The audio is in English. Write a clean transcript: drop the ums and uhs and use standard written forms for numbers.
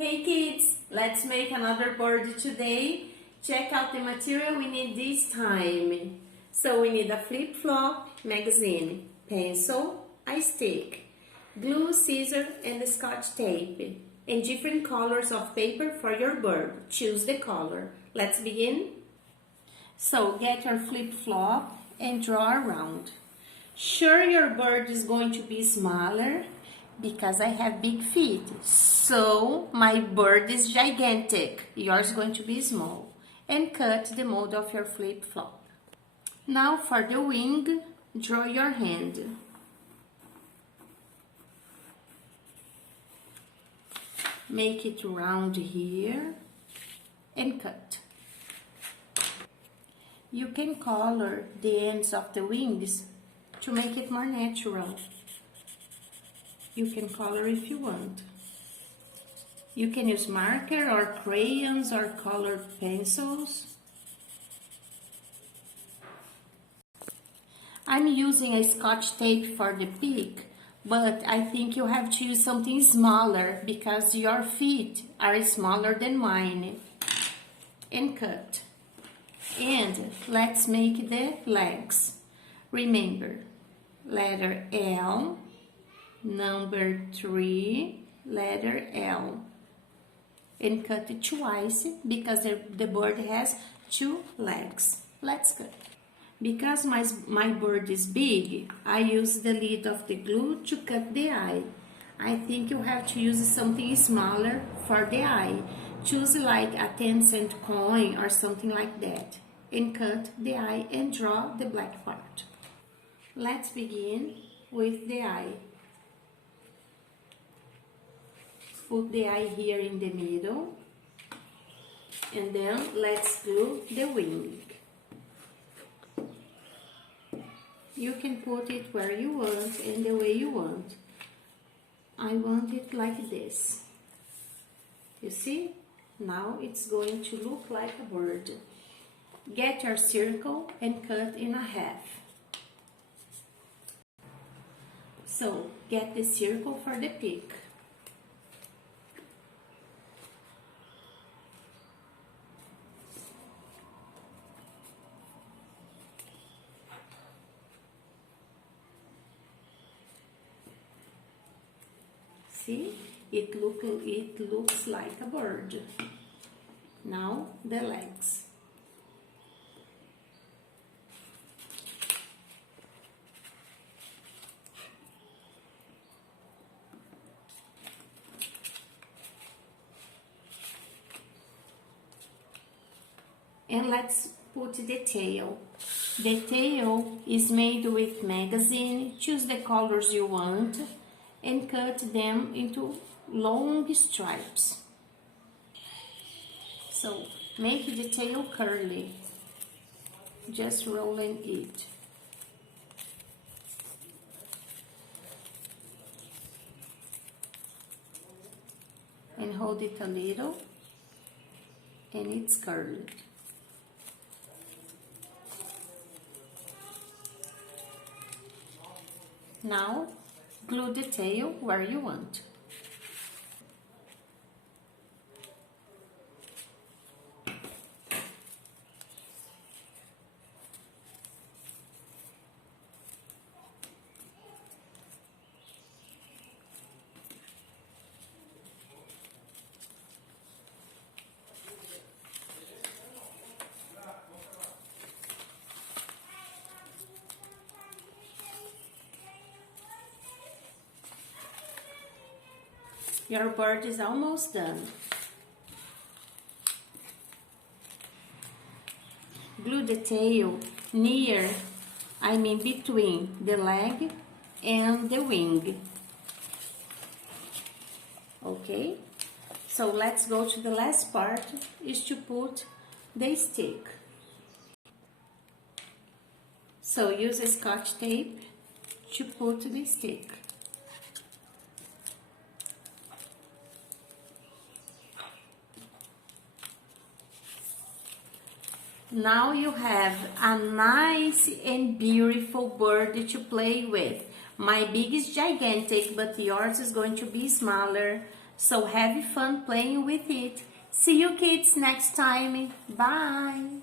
Hey kids, let's make another board today. Check out the material we need this time. So we need a flip-flop, magazine, pencil, a stick, glue, scissors, and scotch tape, and different colors of paper for your bird. Choose the color. Let's begin. So get your flip-flop and draw around. Sure, your bird is going to be smaller because I have big feet. So my bird is gigantic. Yours is going to be small. And cut the mold of your flip-flop. Now for the wing, draw your hand. Make it round here and cut. You can color the ends of the wings to make it more natural. You can color if you want. You can use marker or crayons or colored pencils. I'm using a scotch tape for the peak, but I think you have to use something smaller because your feet are smaller than mine. And cut. And let's make the legs. Remember, letter L, number 3, letter L. And cut it twice because the bird has 2 legs. Let's cut. Because my bird is big, I use the lid of the glue to cut the eye. I think you have to use something smaller for the eye. Choose like a 10-cent coin or something like that. And cut the eye and draw the black part. Let's begin with the eye. Put the eye here in the middle, and then let's glue the wing. You can put it where you want and the way you want. I want it like this. You see? Now it's going to look like a bird. Get your circle and cut in a half. So, get the circle for the peak. See, it looks like a bird. Now the legs. And let's put the tail. The tail is made with magazine. Choose the colors you want and cut them into long stripes. So make the tail curly, just rolling it. And hold it a little, and it's curled. Now, glue the tail where you want. Your bird is almost done. Glue the tail between the leg and the wing. Okay? So let's go to the last part, is to put the stick. So use a scotch tape to put the stick. Now you have a nice and beautiful bird to play with. My big is gigantic, but yours is going to be smaller. So have fun playing with it. See you kids next time. Bye!